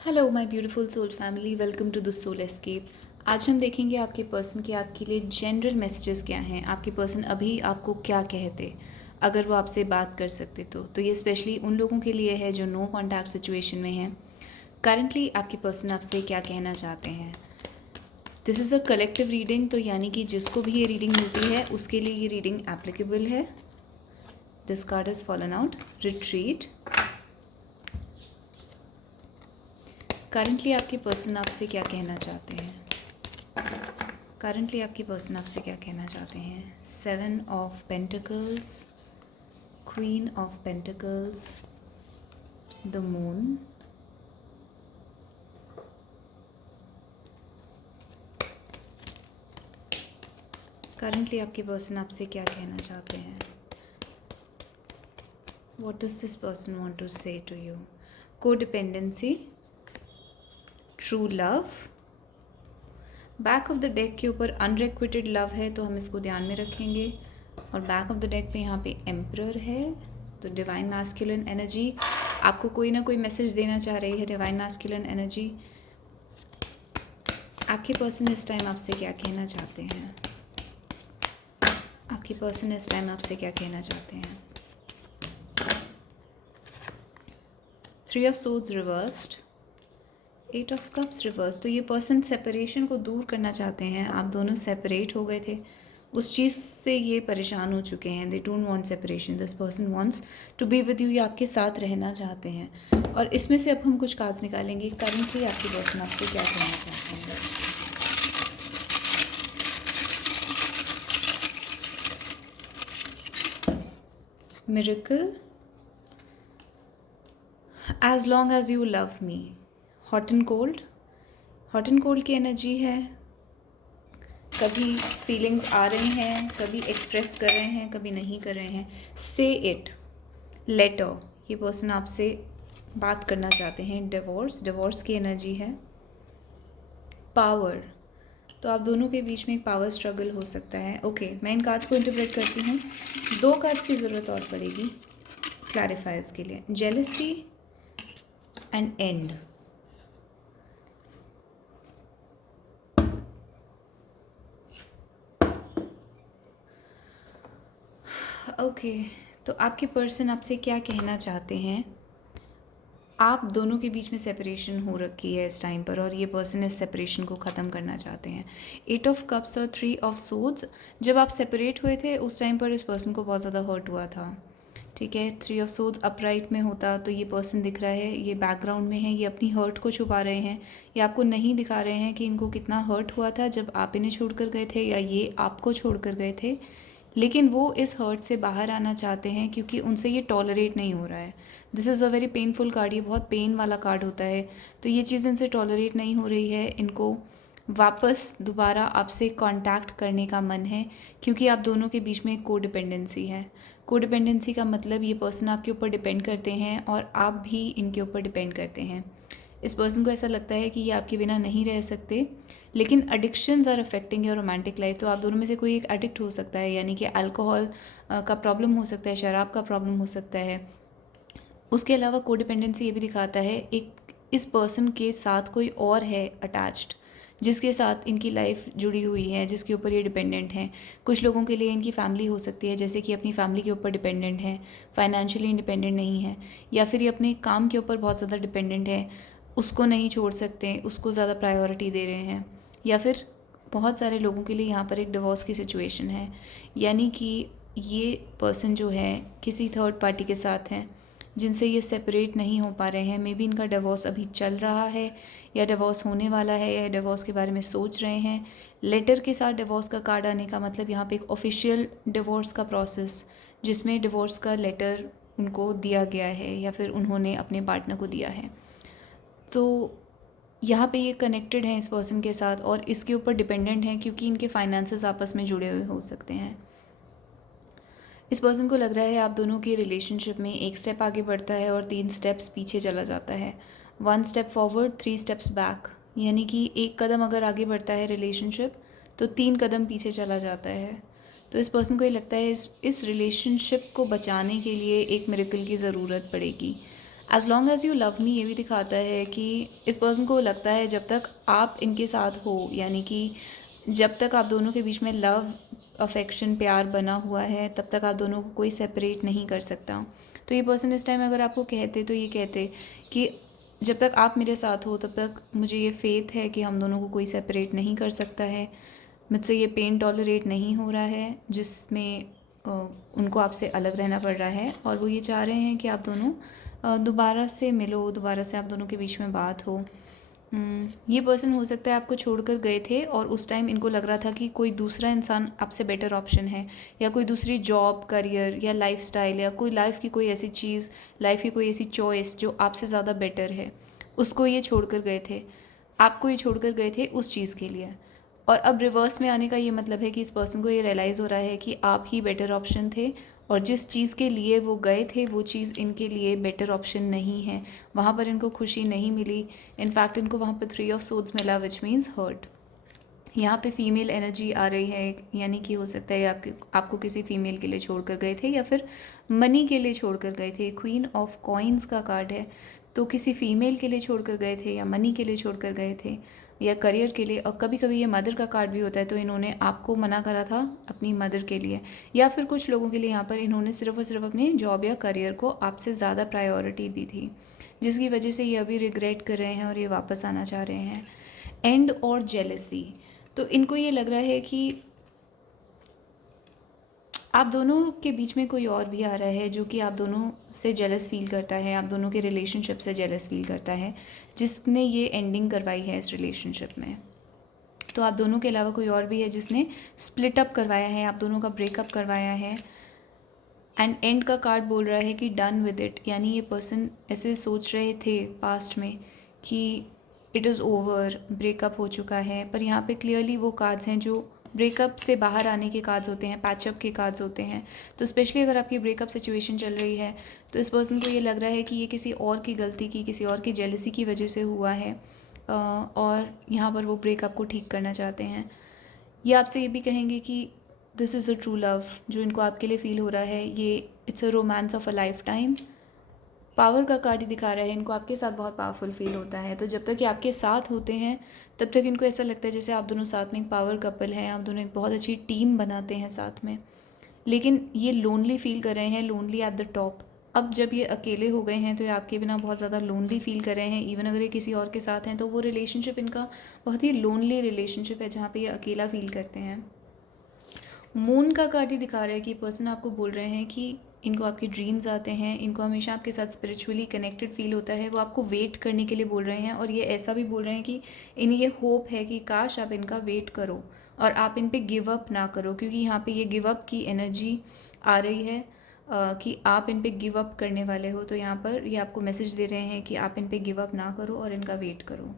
Hello my beautiful soul family, welcome to the soul escape. आज हम देखेंगे आपके पर्सन के आपके लिए जनरल मैसेजेस क्या हैं। आपके पर्सन अभी आपको क्या कहते अगर वो आपसे बात कर सकते तो ये स्पेशली उन लोगों के लिए है जो नो कॉन्टैक्ट सिचुएशन में हैं। करंटली आपके पर्सन आपसे क्या कहना चाहते हैं। This is a collective reading, तो यानी कि जिसको भी ये रीडिंग मिलती है उसके लिए ये रीडिंग एप्लीकेबल है। This card is fallen out, retreat. Currently आपके पर्सन आपसे क्या कहना चाहते हैं। करंटली आपके पर्सन आपसे क्या कहना चाहते हैं। 7 of pentacles, queen of pentacles, the moon, currently आपके पर्सन आपसे क्या कहना चाहते हैं। What does this person want to say to you. Codependency, true love. Back of the deck के ऊपर अनरिक्विटेड लव है, तो हम इसको ध्यान में रखेंगे। और बैक ऑफ द डेक पे यहाँ पे एम्परर है, तो डिवाइन मैस्कुलिन एनर्जी आपको कोई ना कोई मैसेज देना चाह रही है। डिवाइन मैस्कुलिन एनर्जी, आपके पर्सन इस टाइम आपसे क्या कहना चाहते हैं। आपके पर्सन इस टाइम आपसे क्या कहना चाहते हैं। 3 of swords reversed, 8 of cups reverse. तो ये पर्सन सेपरेशन को दूर करना चाहते हैं। आप दोनों सेपरेट हो गए थे, उस चीज़ से ये परेशान हो चुके हैं। They don't want separation, this person wants to be with you, ये आपके साथ रहना चाहते हैं। और इसमें से अब हम कुछ कार्ड्स निकालेंगे। करंटली आपके पर्सन आपसे क्या कहना चाहते हैं। Miracle, as long as you love me. Hot and cold, hot and cold की एनर्जी है। कभी फीलिंग्स आ रही हैं, कभी एक्सप्रेस कर रहे हैं, कभी नहीं कर रहे हैं। से इट, लेटर, ये पर्सन आपसे बात करना चाहते हैं। डिवोर्स, डिवोर्स की एनर्जी है। पावर, तो आप दोनों के बीच में एक पावर स्ट्रगल हो सकता है। ओके, मैं इन कार्ड्स को इंटरप्रेट करती हूँ। 2 कार्ड्स की ज़रूरत और पड़ेगी क्लैरिफायर्स के लिए। Jealousy and and. ओके, तो आपके पर्सन आपसे क्या कहना चाहते हैं। आप दोनों के बीच में सेपरेशन हो रखी है इस टाइम पर, और ये पर्सन इस सेपरेशन को ख़त्म करना चाहते हैं। 8 ऑफ कप्स और 3 ऑफ सोड्स, जब आप सेपरेट हुए थे उस टाइम पर इस पर्सन को बहुत ज़्यादा हर्ट हुआ था। ठीक है, 3 ऑफ सोड्स अपराइट में होता तो ये पर्सन दिख रहा है, ये बैकग्राउंड में है, ये अपनी हर्ट को छुपा रहे हैं। ये आपको नहीं दिखा रहे हैं कि इनको कितना हर्ट हुआ था जब आप इन्हें छोड़ कर गए थे या ये आपको छोड़ कर गए थे। लेकिन वो इस हर्ट से बाहर आना चाहते हैं क्योंकि उनसे ये टॉलरेट नहीं हो रहा है। This is a very painful card, ये बहुत पेन वाला कार्ड होता है। तो ये चीज़ इनसे टॉलरेट नहीं हो रही है, इनको वापस दोबारा आपसे कांटेक्ट करने का मन है क्योंकि आप दोनों के बीच में एक कोडिपेंडेंसी है। कोडिपेंडेंसी का मतलब ये पर्सन आपके ऊपर डिपेंड करते हैं और आप भी इनके ऊपर डिपेंड करते हैं। इस पर्सन को ऐसा लगता है कि ये आपके बिना नहीं रह सकते, लेकिन addictions are affecting your romantic life. तो आप दोनों में से कोई एक एडिक्ट हो सकता है, यानी कि अल्कोहल का प्रॉब्लम हो सकता है, शराब का प्रॉब्लम हो सकता है। उसके अलावा कोडिपेंडेंसी ये भी दिखाता है एक इस पर्सन के साथ कोई और है अटैच्ड, जिसके साथ इनकी लाइफ जुड़ी हुई है, जिसके ऊपर ये डिपेंडेंट हैं। कुछ लोगों के लिए इनकी फैमिली हो सकती है, जैसे कि अपनी फैमिली के ऊपर डिपेंडेंट हैं, फाइनेंशियली इंडिपेंडेंट नहीं है, या फिर ये अपने काम के ऊपर बहुत ज़्यादा डिपेंडेंट है, उसको नहीं छोड़ सकते, उसको ज़्यादा प्रायोरिटी दे रहे हैं। या फिर बहुत सारे लोगों के लिए यहाँ पर एक डिवोर्स की सिचुएशन है, यानी कि ये पर्सन जो है किसी थर्ड पार्टी के साथ हैं जिनसे ये सेपरेट नहीं हो पा रहे हैं। मे बी इनका डिवोर्स अभी चल रहा है या डिवोर्स होने वाला है या डिवोर्स के बारे में सोच रहे हैं। लेटर के साथ डिवोर्स का कार्ड आने का मतलब यहाँ पे एक ऑफिशियल डिवोर्स का प्रोसेस, जिसमें डिवोर्स का लेटर उनको दिया गया है या फिर उन्होंने अपने पार्टनर को दिया है। तो यहाँ पे ये कनेक्टेड हैं इस पर्सन के साथ और इसके ऊपर डिपेंडेंट हैं क्योंकि इनके फाइनेंसेस आपस में जुड़े हुए हो सकते हैं। इस पर्सन को लग रहा है आप दोनों की रिलेशनशिप में एक स्टेप आगे बढ़ता है और 3 स्टेप्स पीछे चला जाता है। 1 स्टेप फॉरवर्ड, 3 स्टेप्स बैक, यानी कि एक कदम अगर आगे बढ़ता है रिलेशनशिप तो 3 कदम पीछे चला जाता है। तो इस पर्सन को ये लगता है इस रिलेशनशिप को बचाने के लिए एक मिरेकल की ज़रूरत पड़ेगी। As long as you love मी ये भी दिखाता है कि इस पर्सन को लगता है जब तक आप इनके साथ हो, यानी कि जब तक आप दोनों के बीच में लव, अफेक्शन, प्यार बना हुआ है, तब तक आप दोनों को कोई सेपरेट नहीं कर सकता। तो ये पर्सन इस टाइम अगर आपको कहते तो ये कहते कि जब तक आप मेरे साथ हो तब तक मुझे ये फेथ है कि हम दोनों को कोई सेपरेट नहीं कर सकता है, मुझसे ये पेन टॉलरेट नहीं हो रहा है जिसमें उनको आपसे अलग रहना पड़ रहा है, और वो ये चाह रहे हैं कि आप दोनों दोबारा से मिलो, दोबारा से आप दोनों के बीच में बात हो। ये पर्सन हो सकता है आपको छोड़कर गए थे और उस टाइम इनको लग रहा था कि कोई दूसरा इंसान आपसे बेटर ऑप्शन है, या कोई दूसरी जॉब, करियर या लाइफस्टाइल, या कोई लाइफ की कोई ऐसी चीज़, लाइफ की कोई ऐसी चॉइस जो आपसे ज़्यादा बेटर है, उसको ये छोड़कर गए थे, आपको ये छोड़कर गए थे उस चीज़ के लिए। और अब रिवर्स में आने का ये मतलब है कि इस पर्सन को ये रियलाइज़ हो रहा है कि आप ही बेटर ऑप्शन थे, और जिस चीज़ के लिए वो गए थे वो चीज़ इनके लिए बेटर ऑप्शन नहीं है, वहाँ पर इनको खुशी नहीं मिली। इनफैक्ट इनको वहाँ पर 3 ऑफ सोर्ड्स मिला, विच मीन्स हर्ट। यहाँ पे फीमेल एनर्जी आ रही है, यानी कि हो सकता है आपको किसी फीमेल के लिए छोड़ कर गए थे, या फिर मनी के लिए छोड़ कर गए थे। क्वीन ऑफ कॉइन्स का कार्ड है, तो किसी फीमेल के लिए छोड़ कर गए थे, या मनी के लिए छोड़ कर गए थे, या करियर के लिए। और कभी कभी ये मदर का कार्ड भी होता है, तो इन्होंने आपको मना करा था अपनी मदर के लिए, या फिर कुछ लोगों के लिए यहाँ पर इन्होंने सिर्फ और सिर्फ अपने जॉब या करियर को आपसे ज़्यादा प्रायोरिटी दी थी, जिसकी वजह से ये अभी रिग्रेट कर रहे हैं और ये वापस आना चाह रहे हैं। एंड और जेलसी, तो इनको ये लग रहा है कि आप दोनों के बीच में कोई और भी आ रहा है जो कि आप दोनों से जेलस फील करता है, आप दोनों के रिलेशनशिप से जेलस फील करता है, जिसने ये एंडिंग करवाई है इस रिलेशनशिप में। तो आप दोनों के अलावा कोई और भी है जिसने स्प्लिट अप करवाया है, आप दोनों का ब्रेकअप करवाया है। एंड एंड का कार्ड बोल रहा है कि डन विद इट, यानी ये पर्सन ऐसे सोच रहे थे पास्ट में कि इट इज़ ओवर, ब्रेकअप हो चुका है, पर यहाँ पे क्लियरली वो कार्ड्स हैं जो ब्रेकअप से बाहर आने के कार्ड्स होते हैं, पैचअप के कार्ड्स होते हैं। तो स्पेशली अगर आपकी ब्रेकअप सिचुएशन चल रही है तो इस पर्सन को ये लग रहा है कि ये किसी और की गलती की, किसी और की जेलसी की वजह से हुआ है, और यहाँ पर वो ब्रेकअप को ठीक करना चाहते हैं। ये आपसे ये भी कहेंगे कि this is a true love जो इनको आपके लिए फ़ील हो रहा है, ये it's a romance of a life time. Power का कार्ड ही दिखा रहा है, इनको आपके साथ बहुत पावरफुल फील होता है। तो जब तक ये आपके साथ होते हैं तब तक इनको ऐसा लगता है जैसे आप दोनों साथ में एक पावर कपल हैं, आप दोनों एक बहुत अच्छी टीम बनाते हैं साथ में। लेकिन ये लोनली फील कर रहे हैं, लोनली एट द टॉप। अब जब ये अकेले हो गए हैं तो ये आपके बिना बहुत ज़्यादा लोनली फील कर रहे हैं। इवन अगर ये किसी और के साथ हैं तो वो रिलेशनशिप इनका बहुत ही लोनली रिलेशनशिप है, जहाँ पे ये अकेला फील करते हैं। मून का कार्ड ही दिखा रहा है कि पर्सन आपको बोल रहे हैं कि इनको आपके ड्रीम्स आते हैं, इनको हमेशा आपके साथ स्पिरिचुअली कनेक्टेड फील होता है। वो आपको वेट करने के लिए बोल रहे हैं, और ये ऐसा भी बोल रहे हैं कि इन्हें ये होप है कि काश आप इनका वेट करो और आप इन पे गिव अप ना करो, क्योंकि यहाँ पे ये गिव अप की एनर्जी आ रही है कि आप इन पे गिव अप करने वाले हो। तो यहाँ पर ये आपको मैसेज दे रहे हैं कि आप इन पे गिव अप ना करो और इनका वेट करो।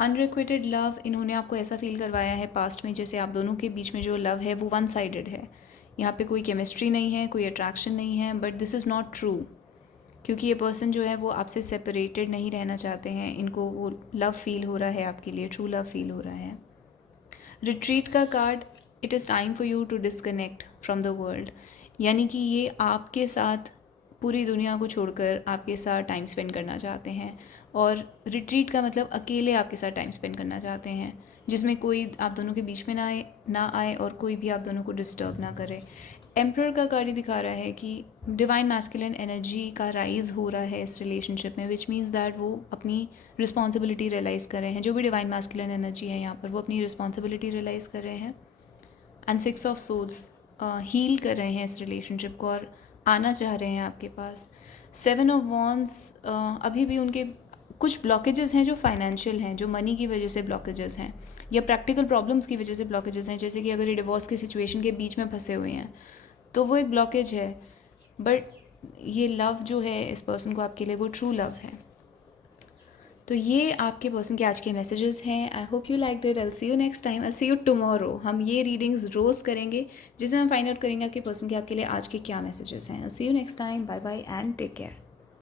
अनरिक्विटेड लव, इन्होंने आपको ऐसा फील करवाया है पास्ट में जैसे आप दोनों के बीच में जो लव है वो वन साइडेड है। यहाँ पे कोई केमिस्ट्री नहीं है, कोई अट्रैक्शन नहीं है, but this is not true, क्योंकि ये पर्सन जो है वो आपसे सेपरेटेड नहीं रहना चाहते हैं। इनको वो लव फील हो रहा है आपके लिए, ट्रू लव फील हो रहा है। रिट्रीट का card, it is time for you to disconnect from the world, यानी कि ये आपके साथ पूरी दुनिया को छोड़कर आपके साथ टाइम स्पेंड करना चाहते हैं। और रिट्रीट का मतलब अकेले आपके साथ टाइम स्पेंड करना चाहते हैं, जिसमें कोई आप दोनों के बीच में ना आए और कोई भी आप दोनों को डिस्टर्ब ना करे। एम्परर का कार्ड ही दिखा रहा है कि डिवाइन मैस्कुलिन एनर्जी का राइज हो रहा है इस रिलेशनशिप में, विच मीन्स दैट वो अपनी रिस्पॉन्सिबिलिटी रियलाइज़ कर रहे हैं। जो भी डिवाइन मैस्कुलिन एनर्जी है यहाँ पर वो अपनी रिस्पॉन्सिबिलिटी रियलाइज़ कर रहे हैं। एंड 6 ऑफ सोर्ड्स, हील कर रहे हैं इस रिलेशनशिप को और आना चाह रहे हैं आपके पास। 7 ऑफ वॉन्ड्स, अभी भी उनके कुछ ब्लॉकेजेस हैं जो फाइनेंशियल हैं, जो मनी की वजह से ब्लॉकेजेस हैं, या प्रैक्टिकल प्रॉब्लम्स की वजह से ब्लॉकेजेस हैं। जैसे कि अगर ये डिवोर्स की सिचुएशन के बीच में फंसे हुए हैं तो वो एक ब्लॉकेज है, बट ये लव जो है इस पर्सन को आपके लिए वो ट्रू लव है। तो ये आपके पर्सन के आज के मैसेजेस हैं। I hope you like that. I see you next time, I see you tomorrow. हम ये रीडिंग्स रोज़ करेंगे जिसमें हम फाइंड आउट करेंगे आपके पर्सन के आपके लिए आज के क्या मैसेजेस हैं। I see you next time, bye bye and take care.